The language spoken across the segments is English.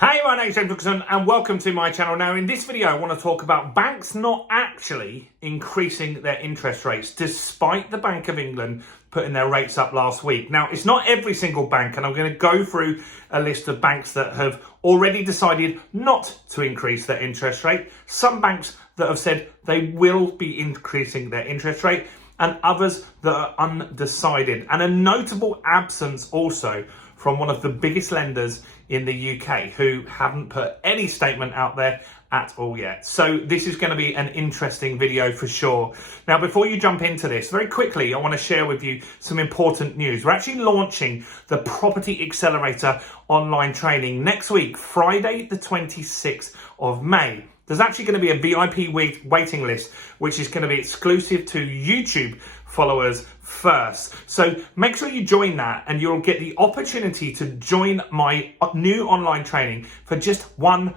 Hey, my name's James Wilkinson and welcome to my channel. Now in this video I want to talk about banks not actually increasing their interest rates despite the Bank of England putting their rates up last week. Now it's not every single bank, and I'm going to go through a list of banks that have already decided not to increase their interest rate, some banks that have said they will be increasing their interest rate, and others that are undecided, and a notable absence also from one of the biggest lenders in the UK who haven't put any statement out there at all yet. So this is going to be an interesting video for sure. Now, before you jump into this, very quickly, I want to share with you some important news. We're actually launching the Property Accelerator online training next week, Friday, the 26th of May. There's actually going to be a VIP waiting list, which is going to be exclusive to YouTube followers first. So make sure you join that and you'll get the opportunity to join my new online training for just £1.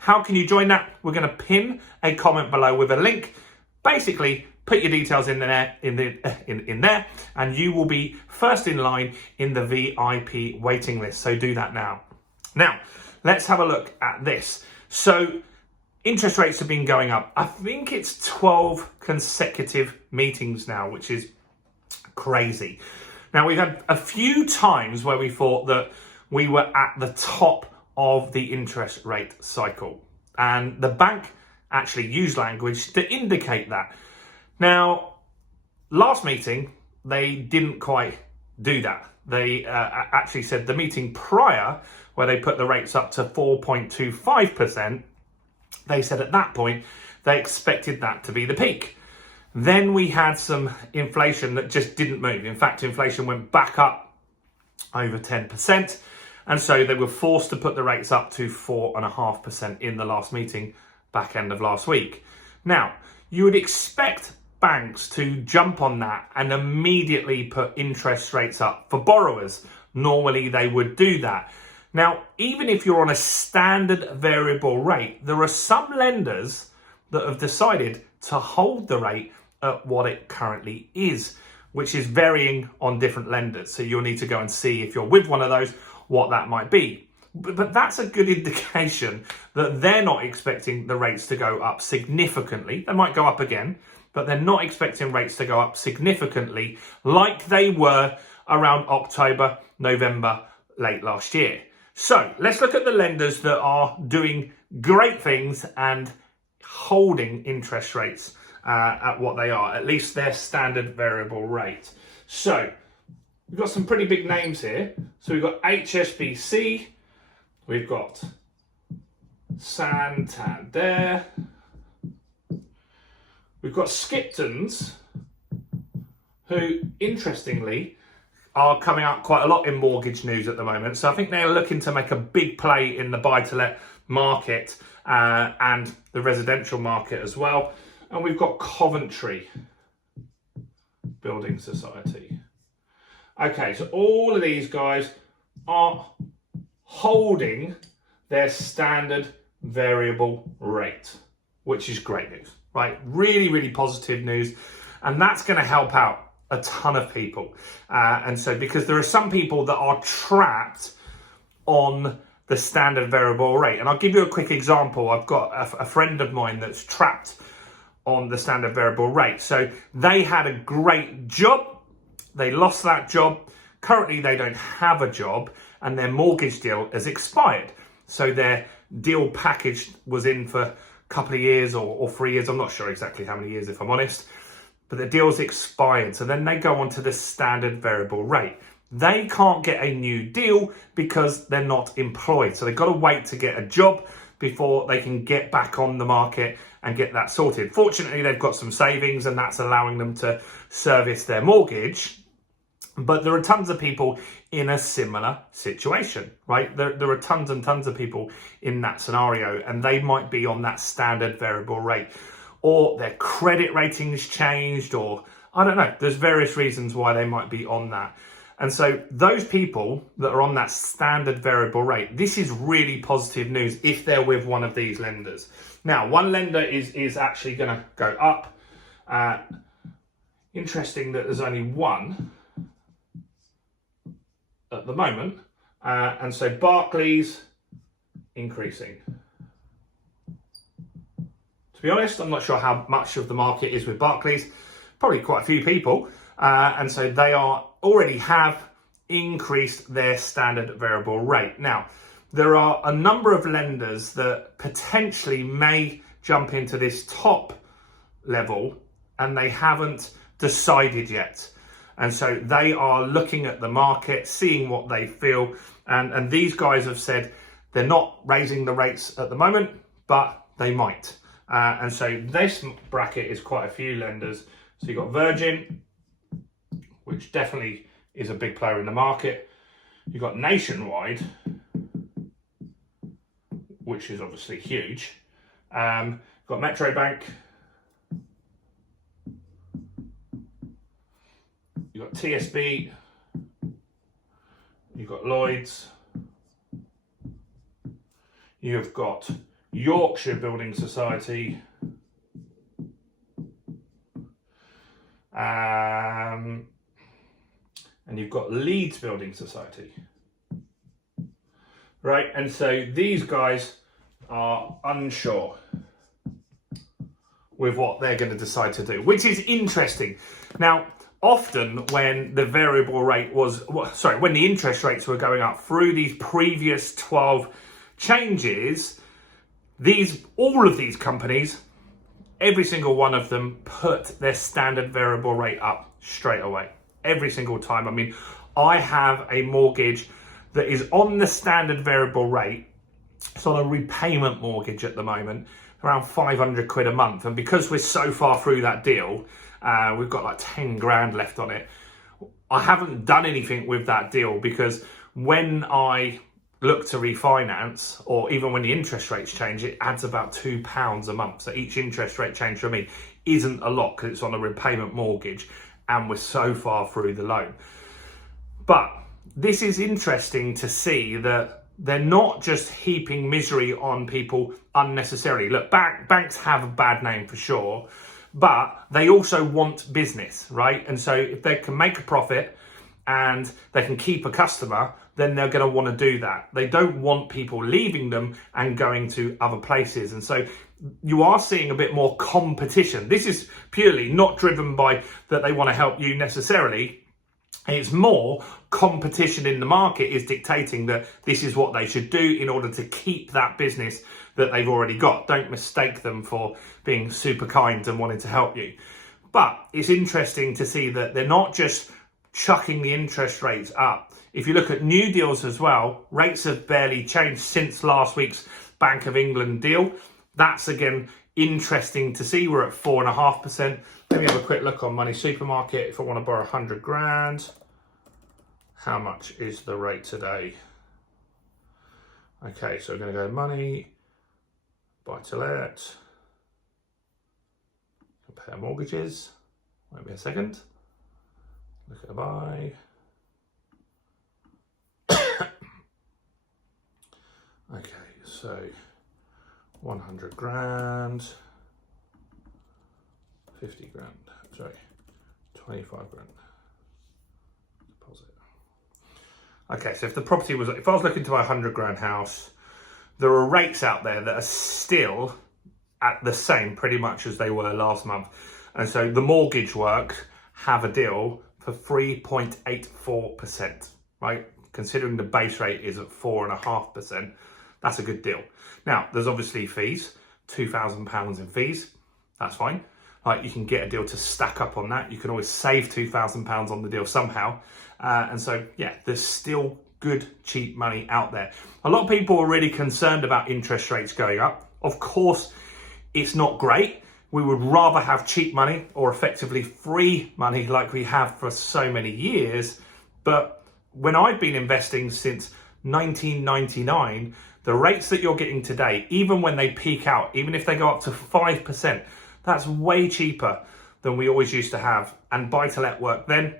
How can you join that? We're going to pin a comment below with a link. Basically, put your details in there, and you will be first in line in the VIP waiting list. So do that now. Now, let's have a look at this. So interest rates have been going up. I think it's 12 consecutive meetings now, which is crazy. Now, we've had a few times where we thought that we were at the top of the interest rate cycle, and the bank actually used language to indicate that. Now, last meeting, they didn't quite do that. They actually said the meeting prior, where they put the rates up to 4.25%, they said at that point they expected that to be the peak. Then we had some inflation that just didn't move. In fact, inflation went back up over 10%. And so they were forced to put the rates up to 4.5% in the last meeting, back end of last week. Now, you would expect banks to jump on that and immediately put interest rates up for borrowers. Normally they would do that. Now, even if you're on a standard variable rate, there are some lenders that have decided to hold the rate at what it currently is, which is varying on different lenders. So you'll need to go and see, if you're with one of those, what that might be. But that's a good indication that they're not expecting the rates to go up significantly. They might go up again, but they're not expecting rates to go up significantly like they were around October, November, late last year. So let's look at the lenders that are doing great things and holding interest rates at what they are, at least their standard variable rate. So we've got some pretty big names here. So we've got HSBC, we've got Santander, we've got Skipton's, who interestingly are coming out quite a lot in mortgage news at the moment. So I think they're looking to make a big play in the buy-to-let market and the residential market as well. And we've got Coventry Building Society. Okay, so all of these guys are holding their standard variable rate, which is great news, right? Really, really positive news. And that's going to help out a ton of people. And so because there are some people that are trapped on the standard variable rate. And I'll give you a quick example. I've got a friend of mine that's trapped on the standard variable rate. So they had a great job. They lost that job. Currently, they don't have a job and their mortgage deal has expired. So their deal package was in for a couple of years or 3 years. I'm not sure exactly how many years, if I'm honest. But the deal's expired. So then they go on to the standard variable rate. They can't get a new deal because they're not employed. So they've got to wait to get a job before they can get back on the market and get that sorted. Fortunately, they've got some savings and that's allowing them to service their mortgage. But there are tons of people in a similar situation, right? There are tons and tons of people in that scenario, and they might be on that standard variable rate, or their credit ratings changed, or I don't know. There's various reasons why they might be on that. And so those people that are on that standard variable rate, this is really positive news if they're with one of these lenders. Now, one lender is actually going to go up. Interesting that there's only one at the moment. And so Barclays increasing. To be honest, I'm not sure how much of the market is with Barclays. Probably quite a few people. And so they already have increased their standard variable rate. Now, there are a number of lenders that potentially may jump into this top level and they haven't decided yet. And so they are looking at the market, seeing what they feel. And these guys have said they're not raising the rates at the moment, but they might. And so this bracket is quite a few lenders. So you've got Virgin, which definitely is a big player in the market. You've got Nationwide, which is obviously huge. You've got Metro Bank. You've got TSB. You've got Lloyds. You've got Yorkshire Building Society. And you've got Leeds Building Society. Right, and so these guys are unsure with what they're going to decide to do, which is interesting. Now, often when the variable rate when the interest rates were going up through these previous 12 changes, all of these companies, every single one of them put their standard variable rate up straight away. Every single time. I mean, I have a mortgage that is on the standard variable rate. It's on a repayment mortgage at the moment, around 500 quid a month. And because we're so far through that deal, we've got like 10 grand left on it. I haven't done anything with that deal because when I look to refinance, or even when the interest rates change, it adds about £2 a month. So each interest rate change for me isn't a lot because it's on a repayment mortgage and we're so far through the loan. But this is interesting to see that they're not just heaping misery on people unnecessarily. Look, banks have a bad name for sure, but they also want business, right? And so if they can make a profit and they can keep a customer, then they're going to want to do that. They don't want people leaving them and going to other places. And so you are seeing a bit more competition. This is purely not driven by that they want to help you necessarily. It's more competition in the market is dictating that this is what they should do in order to keep that business that they've already got. Don't mistake them for being super kind and wanting to help you. But it's interesting to see that they're not just chucking the interest rates up. If you look at new deals as well, rates have barely changed since last week's Bank of England deal. That's again interesting to see. We're at 4.5%. Let me have a quick look on Money Supermarket. If I want to borrow 100 grand, how much is the rate today? Okay, so we're going to go Money, Buy to Let, compare mortgages. Wait me a second. Look at a buy. Okay, so 100 grand, 50 grand, sorry, 25 grand deposit. Okay, so if I was looking to buy a 100 grand house, there are rates out there that are still at the same pretty much as they were last month. And so the mortgage work have a deal for 3.84%, right? Considering the base rate is at 4.5%, that's a good deal. Now, there's obviously fees, £2,000 in fees. That's fine. Like, you can get a deal to stack up on that. You can always save £2,000 on the deal somehow. And so, yeah, there's still good, cheap money out there. A lot of people are really concerned about interest rates going up. Of course, it's not great. We would rather have cheap money or effectively free money like we have for so many years. But when I've been investing since 1999, the rates that you're getting today, even when they peak out, even if they go up to 5%, that's way cheaper than we always used to have. And buy-to-let work then,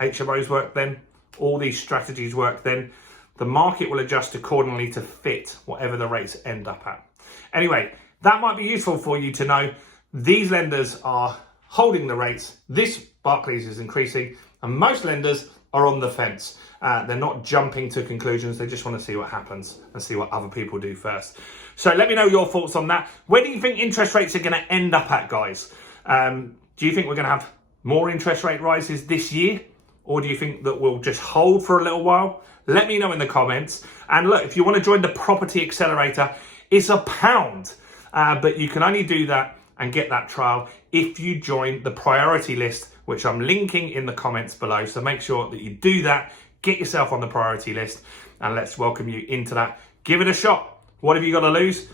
HMOs work then, all these strategies work then. The market will adjust accordingly to fit whatever the rates end up at. Anyway, that might be useful for you to know. These lenders are holding the rates. This Barclays is increasing, and most lenders are on the fence. They're not jumping to conclusions. They just want to see what happens and see what other people do first. So let me know your thoughts on that. Where do you think interest rates are going to end up at, guys? Do you think we're going to have more interest rate rises this year? Or do you think that we'll just hold for a little while? Let me know in the comments. And look, if you want to join the Property Accelerator, it's £1. But you can only do that and get that trial if you join the priority list, which I'm linking in the comments below. So make sure that you do that, get yourself on the priority list, and let's welcome you into that. Give it a shot. What have you got to lose?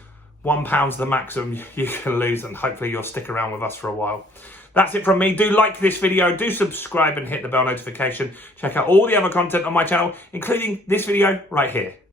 £1's the maximum you can lose, and hopefully you'll stick around with us for a while. That's it from me. Do like this video, do subscribe and hit the bell notification. Check out all the other content on my channel, including this video right here.